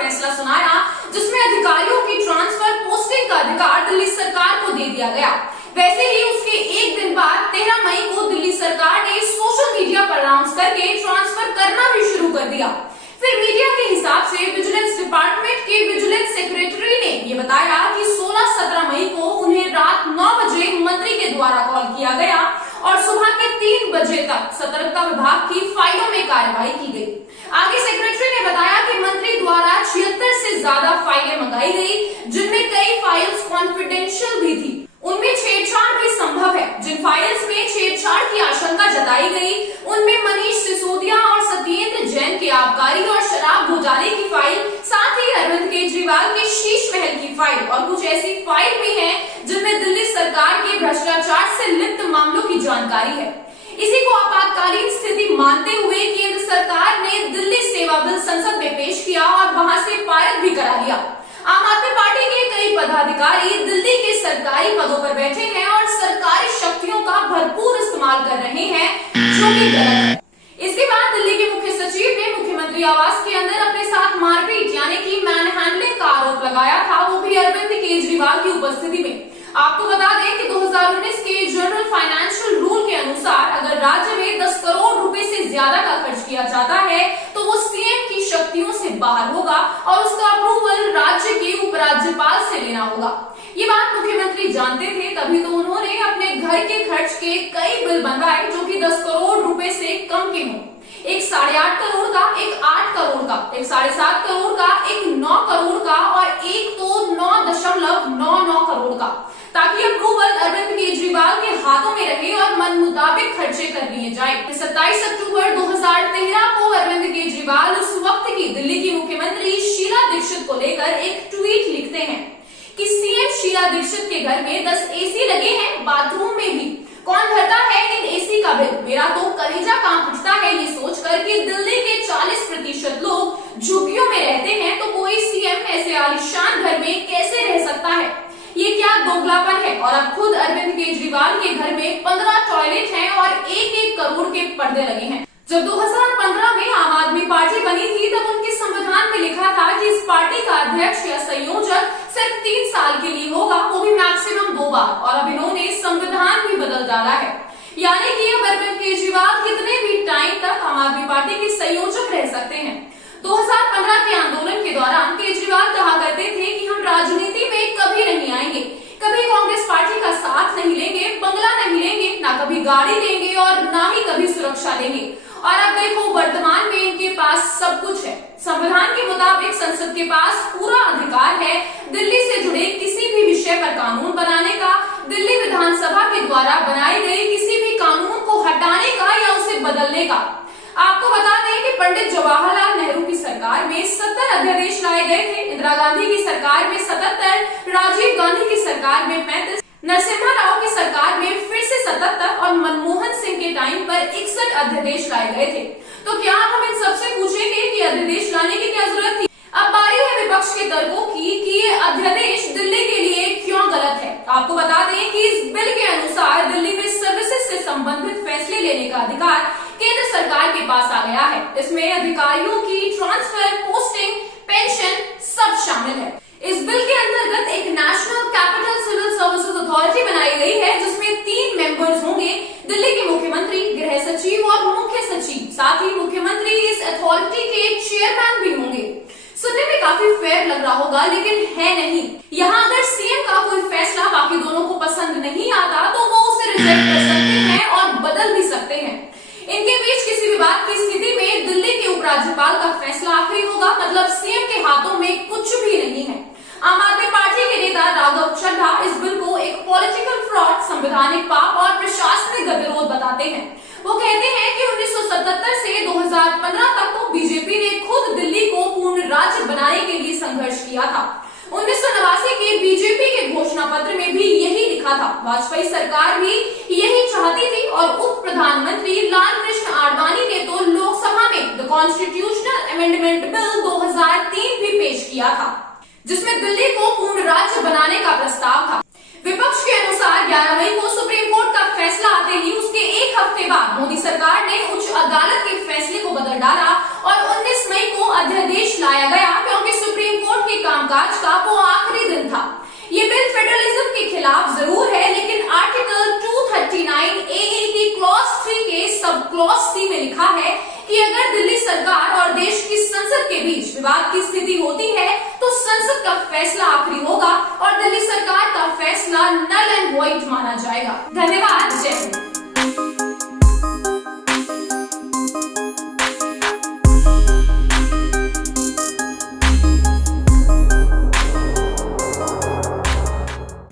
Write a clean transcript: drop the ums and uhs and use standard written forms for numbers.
फैसला सुनाया, जिसमें अधिकारियों की ट्रांसफर पोस्टिंग का अधिकार दिल्ली सरकार को दे दिया गया। वैसे ही उसके एक दिन बाद 13 मई को दिल्ली सरकार ने सोशल मीडिया पर अनाउंस करके ट्रांसफर करना भी शुरू कर दिया। फिर मीडिया के हिसाब से विजिलेंस डिपार्टमेंट के विजिलेंस सेक्रेटरी ने ये बताया कि 16-17 मई को उन्हें रात 9 बजे मंत्री के द्वारा कॉल किया गया और सुबह के 3 बजे तक सतर्कता विभाग की फाइलों में कार्रवाई की गई। आगे सेक्रेटरी ने बताया कि मंत्री द्वारा 76 से ज्यादा फाइलें मंगाई गई, जिनमें कई फाइल्स कॉन्फिडेंशियल भी थी। उनमें छेड़छाड़ भी संभव है। जिन फाइल्स में छेड़छाड़ की आशंका जताई गई, उनमें मनीष सिसोदिया और सत्येंद्र जैन के आबकारी और शराब घोटाले की फाइल, साथ ही अरविंद केजरीवाल के शीश महल की फाइल और कुछ ऐसी फाइल भी हैं जिनमें दिल्ली सरकार के भ्रष्टाचार से लिप्त मामलों की जानकारी है। इसी को आपातकालीन स्थिति मानते हुए केंद्र सरकार ने दिल्ली सेवा बिल संसद में पेश किया और वहां से पारित भी करा लिया। आम आदमी पार्टी के कई पदाधिकारी दिल्ली के सरकारी पदों पर बैठे हैं और सरकारी शक्तियों का भरपूर इस्तेमाल कर रहे हैं, जो कि गलत है। इसके बाद दिल्ली के मुख्य सचिव ने मुख्यमंत्री आवास के अंदर अपने साथ मारपीट यानी कि मैनहैंडलिंग का आरोप लगाया था, वो भी अरविंद केजरीवाल की उपस्थिति में। आपको बता दें कि 2019 के जनरल फाइनेंशियल रूल के अनुसार अगर राज्य में 10 करोड़ रुपए से ज्यादा का खर्च किया जाता है तो वो सीएम की शक्तियों से बाहर होगा और उसका अप्रूवल राज्य के उपराज्यपाल से लेना होगा। ये बात मुख्यमंत्री जानते थे, तभी तो उन्होंने अपने घर के खर्च के कई बिल बनवाए जो कि 10 करोड़ रुपए से कम के हों। एक 8.5 करोड़ का, एक 8 करोड़ का, एक 7.5 करोड़ का, एक 9 करोड़ का और एक तो 9.99 करोड़ का, ताकि अप्रूवल अरविंद केजरीवाल के हाथों में रहे और मन मुताबिक खर्चे कर लिए जाए। 27 अक्टूबर 2013 को अरविंद केजरीवाल उस वक्त की दिल्ली की मुख्यमंत्री शीला दीक्षित को लेकर एक ट्वीट लिखते हैं कि सीएम शीला दीक्षित के घर में 10 एसी लगे हैं, बाथरूम में भी। कौन भरता है इन एसी का बिल? मेरा तो कलेजा कांप उठता है ये सोचकर कि दिल्ली के 40% लोग झुग्गियों में रहते हैं, तो कोई सीएम ऐसे आलीशान घर में कैसे रह सकता है? ये क्या दोगलापन है? और अब खुद अरविंद केजरीवाल के घर में 15 टॉयलेट हैं और 1-1 करोड़ के पर्दे लगे हैं। जब 2015 में आम आदमी पार्टी बनी थी, तब उनके संविधान में लिखा था कि इस पार्टी का अध्यक्ष या संयोजक सिर्फ 3 साल के लिए होगा, वो भी मैक्सिमम 2 बार। और अब इन्होंने संविधान भी बदल डाला है, यानी कि अब अरविंद केजरीवाल कितने भी टाइम तक आम आदमी पार्टी के संयोजक रह सकते हैं। 2015 के आंदोलन के दौरान केजरीवाल कहा करते थे कि हम राजनीति में कभी नहीं आएंगे, कभी कांग्रेस पार्टी का साथ नहीं लेंगे, बंगला नहीं लेंगे, ना कभी गाड़ी लेंगे और ना ही कभी सुरक्षा लेंगे। और अब देखो वर्तमान में इनके पास सब कुछ है। संविधान के मुताबिक संसद के पास पूरा अधिकार है दिल्ली से जुड़े किसी भी विषय पर कानून बनाने का, दिल्ली विधानसभा के द्वारा बनाए गए किसी भी कानून को हटाने का या उसे बदलने का। आपको बता दें कि पंडित जवाहरलाल नेहरू की सरकार में 70 अध्यादेश लाए गए थे, इंदिरा गांधी की सरकार में 77, राजीव गांधी की सरकार में 35, नरसिम्हा राव की सरकार में फिर से 77 और मनमोहन सिंह के टाइम पर 61 अध्यादेश लाए गए थे। तो क्या हम इन सबसे पूछेंगे कि अध्यादेश लाने की क्या जरूरत थी? अब बारी है विपक्ष के तर्कों की कि ये अध्यादेश दिल्ली के लिए क्यों गलत है। आपको बता दें कि इस बिल के अनुसार दिल्ली में सर्विसेज से संबंधित फैसले लेने का अधिकार केंद्र सरकार के पास आ गया है। इसमें अधिकारियों की ट्रांसफर, पोस्टिंग, पेंशन सब शामिल है। इस बिल के अंतर्गत एक national capital civil services authority बनाई गई है, जिसमें 3 मेंबर्स होंगे, दिल्ली के मुख्यमंत्री, गृह सचिव और मुख्य सचिव। साथ ही मुख्यमंत्री इस अथॉरिटी के चेयरमैन भी होंगे। सुनने में काफी फेयर लग रहा होगा, लेकिन है नहीं। यहाँ अगर सीएम का कोई फैसला बाकी दोनों को पसंद नहीं आता तो वो उसे रिजेक्ट कर सकते हैं और बदल भी सकते हैं। इनके बीच किसी भी बात की स्थिति में दिल्ली के उपराज्यपाल का फैसला आखिरी होगा, मतलब सीएम के हाथों में कुछ भी नहीं है। आम आदमी पार्टी के नेता राघव चड्ढा इस बिल को एक पॉलिटिकल फ्रॉड, संवैधानिक पाप और प्रशासनिक गतिरोध बताते हैं। वो कहते हैं कि 1977 से 2015 तक तो बीजेपी ने खुद दिल्ली को पूर्ण राज्य बनाने के लिए संघर्ष किया था। 1989 के बीजेपी के घोषणा पत्र में भी यही लिखा था। वाजपेयी सरकार भी यही चाहती थी और उप प्रधानमंत्री लालकृष्ण आडवाणी ने तो लोकसभा में द कॉन्स्टिट्यूशनल अमेंडमेंट बिल 2003 भी पेश किया था, जिसमें दिल्ली को पूर्ण राज्य बनाने का प्रस्ताव था। विपक्ष के अनुसार 11 मई को सुप्रीम कोर्ट का फैसला आते ही उसके एक हफ्ते बाद मोदी सरकार ने उच्च अदालत के फैसले को बदल डाला और 19 मई को अध्यादेश लाया गया, क्योंकि के कामकाज का वो आखिरी दिन था। ये बिल फेडरलिज्म के खिलाफ जरूर है, लेकिन आर्टिकल 239 AA की क्लॉज 3 के सब क्लॉज C में लिखा है कि अगर दिल्ली सरकार और देश की संसद के बीच विवाद की स्थिति होती है तो संसद का फैसला